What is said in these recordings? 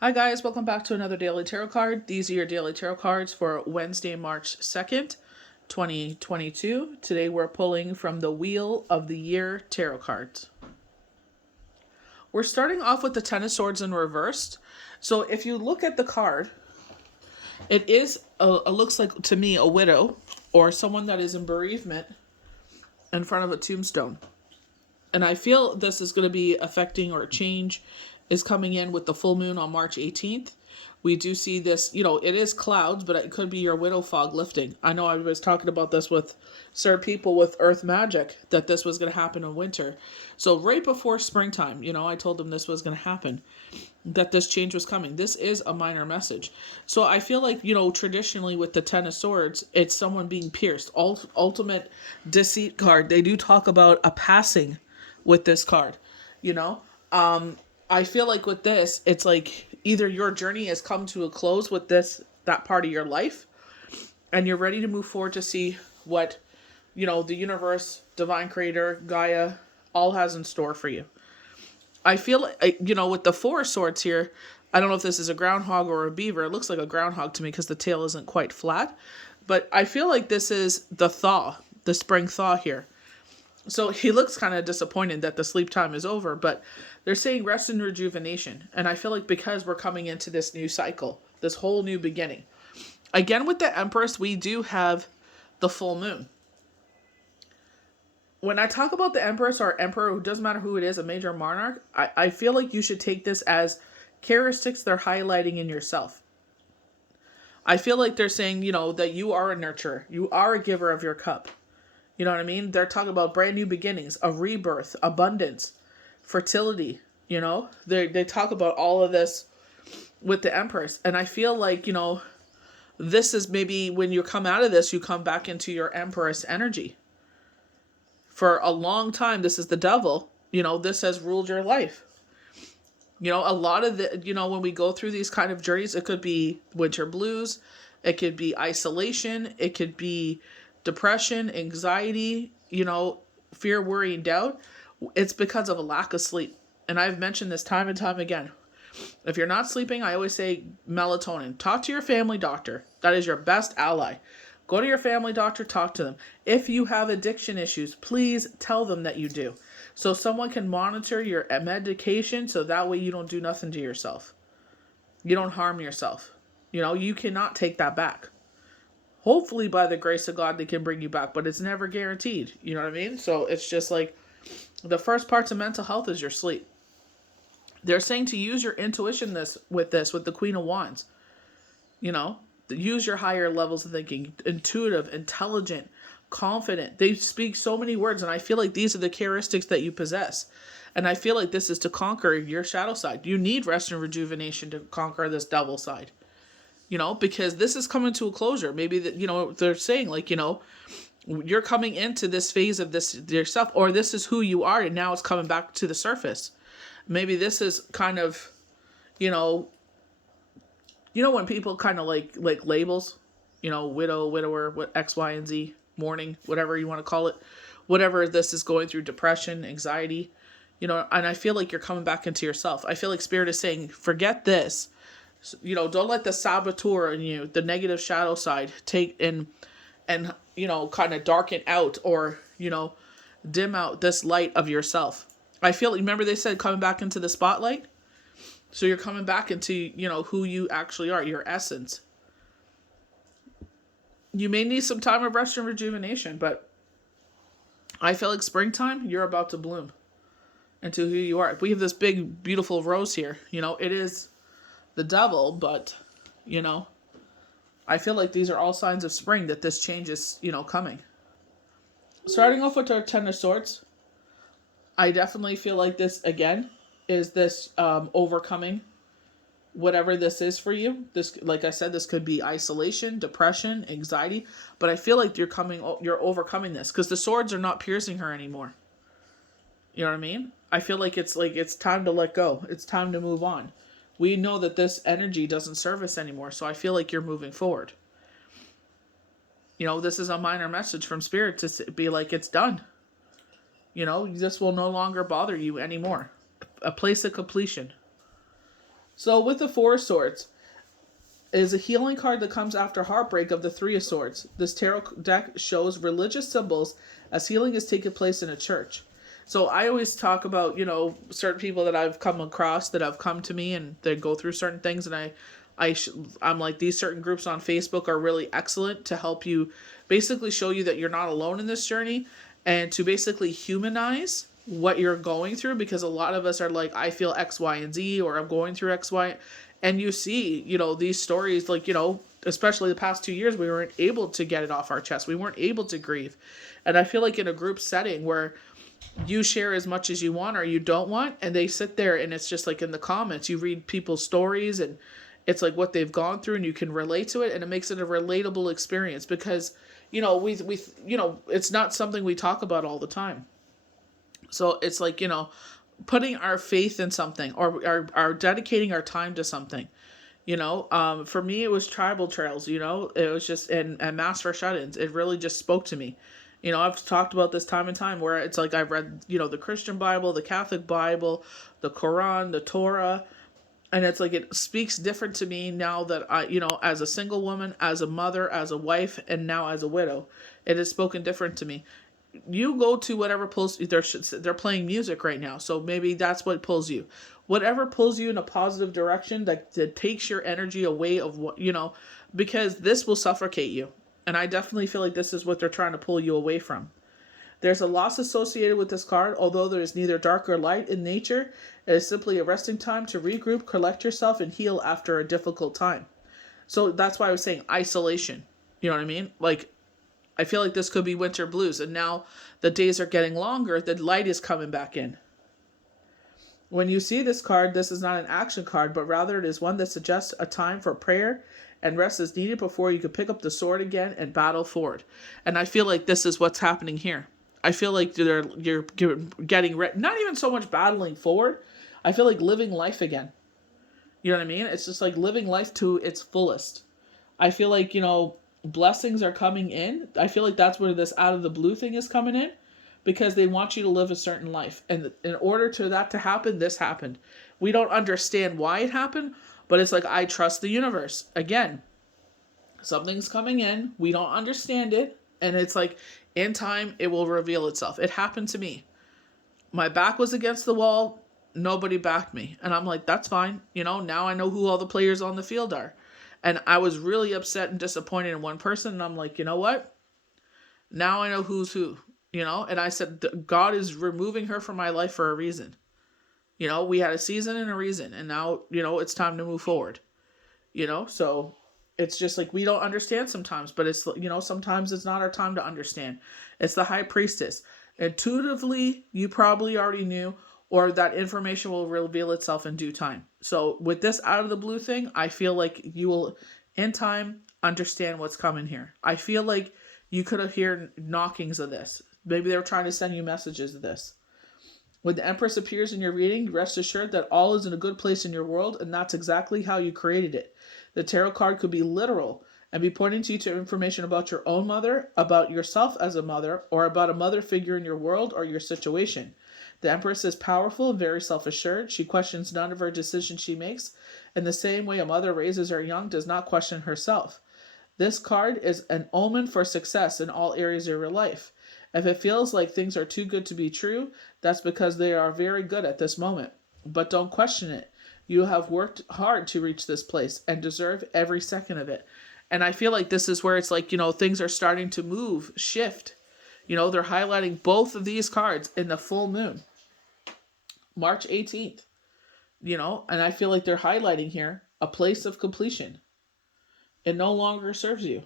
Hi guys, welcome back to another daily tarot card. These are your daily tarot cards for Wednesday, March 2nd, 2022. Today we're pulling from the Wheel of the Year tarot cards. We're starting off with the Ten of Swords in reversed. So if you look at the card, it looks like to me a widow or someone that is in bereavement in front of a tombstone. And I feel this is going to be affecting, or change is coming in with the full moon on March 18th. We do see this, it is clouds, but it could be your widow fog lifting. I know I was talking about this with certain people with earth magic, that this was going to happen in winter. So right before springtime, I told them this was going to happen, that this change was coming. This is a minor message. So I feel like, traditionally with the Ten of Swords, it's someone being pierced. Ultimate deceit card. They do talk about a passing with this card, I feel like with this, it's like either your journey has come to a close with that part of your life, and you're ready to move forward to see what, the universe, divine creator, Gaia, all has in store for you. I feel like, with the Four of Swords here, I don't know if this is a groundhog or a beaver. It looks like a groundhog to me because the tail isn't quite flat. But I feel like this is the thaw, the spring thaw here. So he looks kind of disappointed that the sleep time is over, but they're saying rest and rejuvenation. And I feel like because we're coming into this new cycle, this whole new beginning. Again, with the Empress, we do have the full moon. When I talk about the Empress or Emperor, it doesn't matter who it is, a major monarch, I feel like you should take this as characteristics they're highlighting in yourself. I feel like they're saying, that you are a nurturer. You are a giver of your cup. You know what I mean? They're talking about brand new beginnings, a rebirth, abundance, fertility. They talk about all of this with the Empress. And I feel like, this is maybe when you come out of this, you come back into your Empress energy. For a long time, this is the devil. This has ruled your life. A lot of the, when we go through these kind of journeys, it could be winter blues. It could be isolation. It could be depression, anxiety, fear, worry, and doubt. It's because of a lack of sleep. And I've mentioned this time and time again. If you're not sleeping, I always say melatonin. Talk to your family doctor. That is your best ally. Go to your family doctor, talk to them. If you have addiction issues, please tell them that you do. So someone can monitor your medication so that way you don't do nothing to yourself. You don't harm yourself. You cannot take that back. Hopefully, by the grace of God, they can bring you back, but it's never guaranteed. You know what I mean? So it's just like the first parts of mental health is your sleep. They're saying to use your intuition with the Queen of Wands. Use your higher levels of thinking. Intuitive, intelligent, confident. They speak so many words, and I feel like these are the characteristics that you possess. And I feel like this is to conquer your shadow side. You need rest and rejuvenation to conquer this devil side. Because this is coming to a closure. Maybe that, they're saying like, you're coming into this phase of this yourself, or this is who you are, and now it's coming back to the surface. Maybe this is kind of, when people kind of like labels, widow, widower, what X, Y, and Z, mourning, whatever you want to call it, whatever this is going through, depression, anxiety, and I feel like you're coming back into yourself. I feel like Spirit is saying, forget this. Don't let the saboteur in you, the negative shadow side, take and kind of darken out or, dim out this light of yourself. I feel, remember they said coming back into the spotlight? So you're coming back into, who you actually are, your essence. You may need some time of rest and rejuvenation, but I feel like springtime, you're about to bloom into who you are. We have this big, beautiful rose here. It is the devil, but I feel like these are all signs of spring, that this change is coming. Starting off with our Ten of Swords, I definitely feel like this again is this overcoming whatever this is for you. This, like I said, this could be isolation, depression, anxiety, but I feel like you're overcoming this because the swords are not piercing her anymore. You know what I mean? I feel like it's time to let go. It's time to move on. We know that this energy doesn't serve us anymore, so I feel like you're moving forward. This is a minor message from Spirit to be like, it's done. This will no longer bother you anymore. A place of completion. So with the Four of Swords, it is a healing card that comes after heartbreak of the Three of Swords. This tarot deck shows religious symbols as healing is taking place in a church. So I always talk about, certain people that I've come across that have come to me and they go through certain things, and I'm like, these certain groups on Facebook are really excellent to help you basically show you that you're not alone in this journey and to basically humanize what you're going through, because a lot of us are like, I feel X, Y, and Z, or I'm going through X, Y. And you see, these stories, like, especially the past 2 years, we weren't able to get it off our chest. We weren't able to grieve. And I feel like in a group setting where you share as much as you want or you don't want, and they sit there and it's just like in the comments, you read people's stories and it's like what they've gone through and you can relate to it, and it makes it a relatable experience because, we it's not something we talk about all the time. So it's like, putting our faith in something or our dedicating our time to something. For me, it was tribal trails, it was just, and Mass for Shut-ins. It really just spoke to me. I've talked about this time and time where it's like I've read, the Christian Bible, the Catholic Bible, the Quran, the Torah, and it's like it speaks different to me now that I, as a single woman, as a mother, as a wife, and now as a widow, it has spoken different to me. You go to whatever pulls, they're playing music right now, so maybe that's what pulls you. Whatever pulls you in a positive direction that takes your energy away of what, because this will suffocate you. And I definitely feel like this is what they're trying to pull you away from. There's a loss associated with this card, although there is neither dark or light in nature. It is simply a resting time to regroup, collect yourself, and heal after a difficult time. So that's why I was saying isolation. You know what I mean? Like, I feel like this could be winter blues, and now the days are getting longer, the light is coming back in. When you see this card, this is not an action card, but rather it is one that suggests a time for prayer and rest is needed before you can pick up the sword again and battle forward. And I feel like this is what's happening here. I feel like you're getting not even so much battling forward. I feel like living life again. You know what I mean? It's just like living life to its fullest. I feel like, blessings are coming in. I feel like that's where this out of the blue thing is coming in, because they want you to live a certain life. And in order to that to happen, this happened. We don't understand why it happened, but it's like, I trust the universe. Again, something's coming in. We don't understand it. And it's like, in time, it will reveal itself. It happened to me. My back was against the wall. Nobody backed me. And I'm like, that's fine. Now I know who all the players on the field are. And I was really upset and disappointed in one person. And I'm like, you know what? Now I know who's who. And I said, God is removing her from my life for a reason. We had a season and a reason. And now, it's time to move forward. So it's just like we don't understand sometimes. But it's, sometimes it's not our time to understand. It's the High Priestess. Intuitively, you probably already knew, or that information will reveal itself in due time. So with this out of the blue thing, I feel like you will, in time, understand what's coming here. I feel like you could have heard knockings of this. Maybe they were trying to send you messages of this. When the Empress appears in your reading, rest assured that all is in a good place in your world, and that's exactly how you created it. The tarot card could be literal and be pointing to you to information about your own mother, about yourself as a mother, or about a mother figure in your world or your situation. The Empress is powerful and very self-assured. She questions none of her decisions she makes. In the same way a mother raises her young does not question herself. This card is an omen for success in all areas of your life. If it feels like things are too good to be true, that's because they are very good at this moment. But don't question it. You have worked hard to reach this place and deserve every second of it. And I feel like this is where it's like, things are starting to move, shift. They're highlighting both of these cards in the full moon. March 18th. And I feel like they're highlighting here a place of completion. It no longer serves you.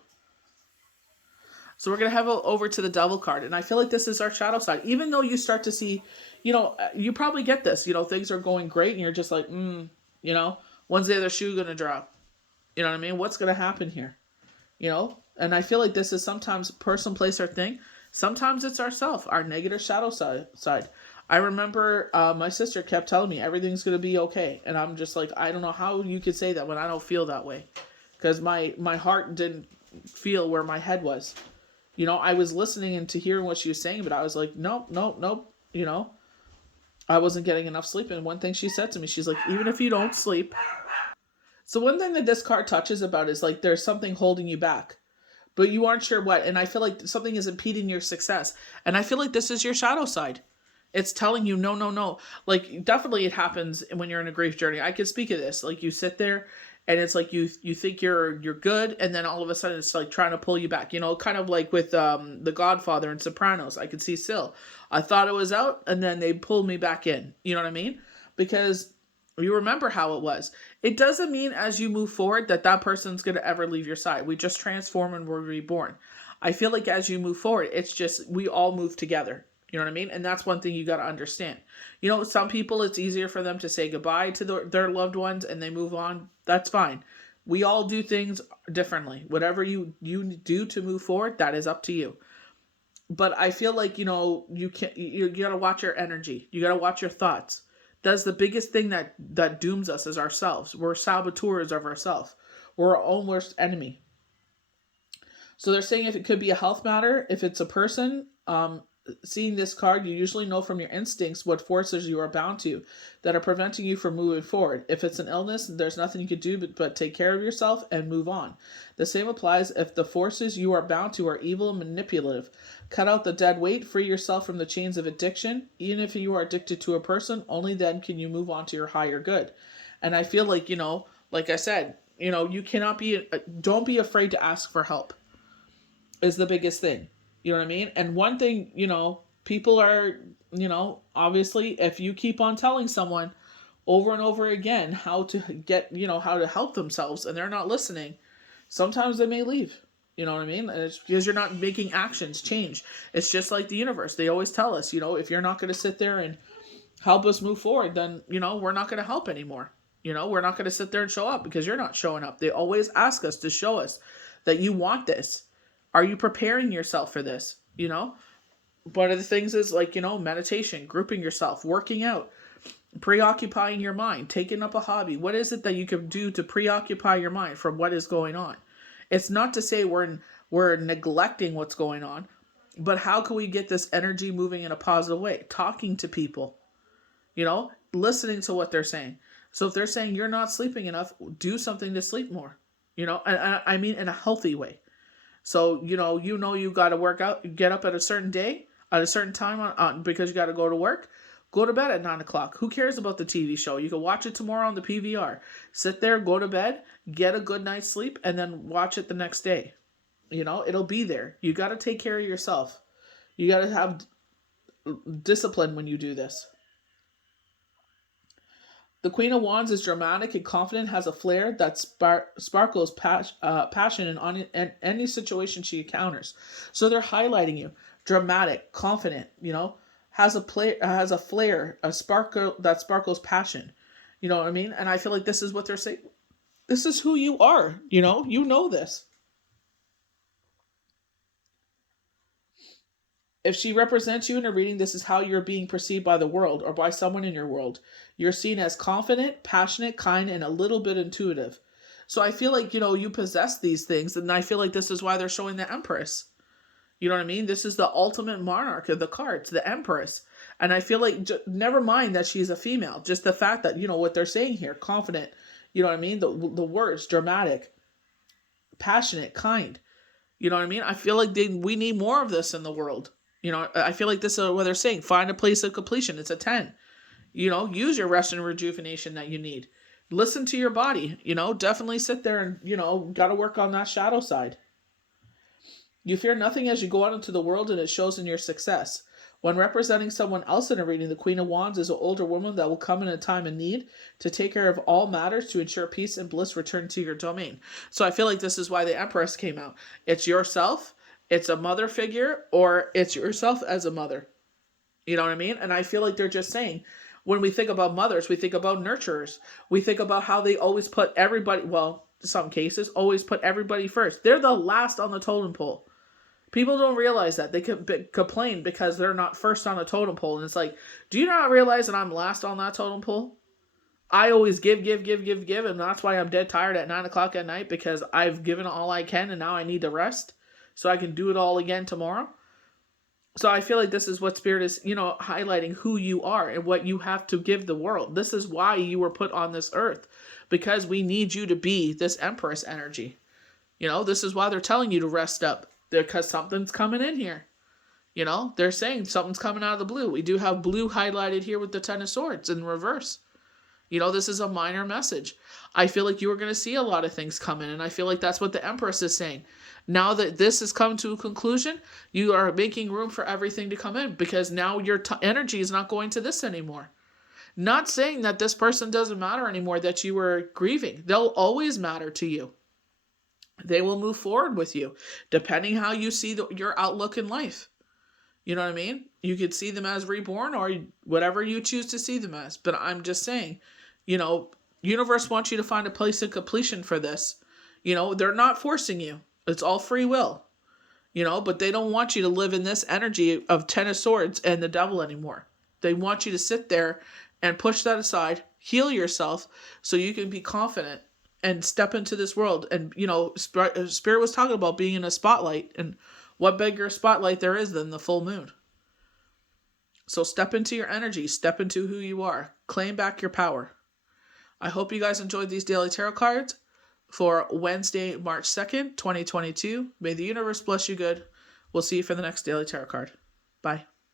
So we're going to have over to the Devil card. And I feel like this is our shadow side. Even though you start to see, you probably get this, things are going great and you're just like, when's the other shoe going to drop? You know what I mean? What's going to happen here? And I feel like this is sometimes person, place, or thing. Sometimes it's ourself, our negative shadow side. I remember my sister kept telling me everything's going to be okay. And I'm just like, I don't know how you could say that when I don't feel that way. Because my heart didn't feel where my head was. I was listening and to hearing what she was saying, but I was like, nope. I wasn't getting enough sleep. And one thing she said to me, she's like, even if you don't sleep, So one thing that this card touches about is like there's something holding you back, but you aren't sure what. And I feel like something is impeding your success. And I feel like this is your shadow side. It's telling you no, no, no. Like definitely it happens when you're in a grief journey. I can speak of this. Like you sit there and it's like you think you're good, and then all of a sudden it's like trying to pull you back. You know, kind of like with the Godfather and Sopranos. I could see Syl. I thought it was out, and then they pulled me back in. You know what I mean? Because you remember how it was. It doesn't mean as you move forward that that person's going to ever leave your side. We just transform and we're reborn. I feel like as you move forward, it's just we all move together. You know what I mean? And that's one thing you got to understand. You know, some people, it's easier for them to say goodbye to their loved ones and they move on. That's fine. We all do things differently. Whatever you do to move forward, that is up to you. But I feel like, you know, you got to watch your energy. You got to watch your thoughts. That's the biggest thing that dooms us is ourselves. We're saboteurs of ourselves. We're our own worst enemy. So they're saying if it could be a health matter, if it's a person, seeing this card, you usually know from your instincts what forces you are bound to that are preventing you from moving forward. If it's an illness, there's nothing you can do but take care of yourself and move on. The same applies if the forces you are bound to are evil and manipulative. Cut out the dead weight, free yourself from the chains of addiction. Even if you are addicted to a person, only then can you move on to your higher good. And I feel like, you know, like I said, you know, you cannot don't be afraid to ask for help is the biggest thing. You know what I mean? And one thing, you know, people are, you know, obviously if you keep on telling someone over and over again how to get, you know, how to help themselves and they're not listening, sometimes they may leave. You know what I mean? And it's because you're not making actions change. It's just like the universe. They always tell us, you know, if you're not going to sit there and help us move forward, then, you know, we're not going to help anymore. You know, we're not going to sit there and show up because you're not showing up. They always ask us to show us that you want this. Are you preparing yourself for this? You know, one of the things is like, you know, meditation, grouping yourself, working out, preoccupying your mind, taking up a hobby. What is it that you can do to preoccupy your mind from what is going on? It's not to say we're neglecting what's going on, but how can we get this energy moving in a positive way? Talking to people, you know, listening to what they're saying. So if they're saying you're not sleeping enough, do something to sleep more, you know, and I mean in a healthy way. So, you know, you got to work out, get up at a certain day, at a certain time on because you got to go to work. Go to bed at 9 o'clock. Who cares about the TV show? You can watch it tomorrow on the PVR. Sit there, go to bed, get a good night's sleep, and then watch it the next day. You know, it'll be there. You got to take care of yourself. You got to have discipline when you do this. The Queen of Wands is dramatic and confident, has a flair that sparkles passion in any situation she encounters. So they're highlighting you. Dramatic, confident, you know, has a flair, a sparkle that sparkles passion. You know what I mean? And I feel like this is what they're saying. This is who you are, you know this. If she represents you in a reading, this is how you're being perceived by the world or by someone in your world. You're seen as confident, passionate, kind, and a little bit intuitive. So I feel like, you know, you possess these things, and I feel like this is why they're showing the Empress. You know what I mean? This is the ultimate monarch of the cards, the Empress. And I feel like, never mind that she's a female, just the fact that, you know, what they're saying here, confident, you know what I mean? The words, dramatic, passionate, kind. You know what I mean? I feel like we need more of this in the world. You know, I feel like this is what they're saying. Find a place of completion. It's a 10. You know, use your rest and rejuvenation that you need. Listen to your body. You know, definitely sit there and, you know, got to work on that shadow side. You fear nothing as you go out into the world, and it shows in your success. When representing someone else in a reading, the Queen of Wands is an older woman that will come in a time of need to take care of all matters to ensure peace and bliss return to your domain. So I feel like this is why the Empress came out. It's yourself. It's a mother figure, or it's yourself as a mother. You know what I mean? And I feel like they're just saying, when we think about mothers, we think about nurturers. We think about how they always put everybody, well, in some cases, always put everybody first. They're the last on the totem pole. People don't realize that. They complain because they're not first on the totem pole. And it's like, do you not realize that I'm last on that totem pole? I always give. And that's why I'm dead tired at 9 o'clock at night, because I've given all I can and now I need to rest so I can do it all again tomorrow. So I feel like this is what Spirit is, highlighting who you are and what you have to give the world. This is why you were put on this earth, because we need you to be this Empress energy. This is why they're telling you to rest up, because something's coming in here. They're saying something's coming out of the blue. We do have blue highlighted here with the Ten of Swords in reverse. This is a minor message. I feel like you are going to see a lot of things come in, and I feel like that's what the Empress is saying. Now that this has come to a conclusion, you are making room for everything to come in, because now your energy is not going to this anymore. Not saying that this person doesn't matter anymore, that you were grieving. They'll always matter to you. They will move forward with you, depending how you see your outlook in life. You know what I mean? You could see them as reborn or whatever you choose to see them as. But I'm just saying, universe wants you to find a place of completion for this. They're not forcing you. It's all free will. But they don't want you to live in this energy of Ten of Swords and the Devil anymore. They want you to sit there and push that aside, heal yourself so you can be confident and step into this world. And, Spirit was talking about being in a spotlight, and what bigger spotlight there is than the full moon. So step into your energy, step into who you are, claim back your power. I hope you guys enjoyed these daily tarot cards for Wednesday, March 2nd, 2022. May the universe bless you good. We'll see you for the next daily tarot card. Bye.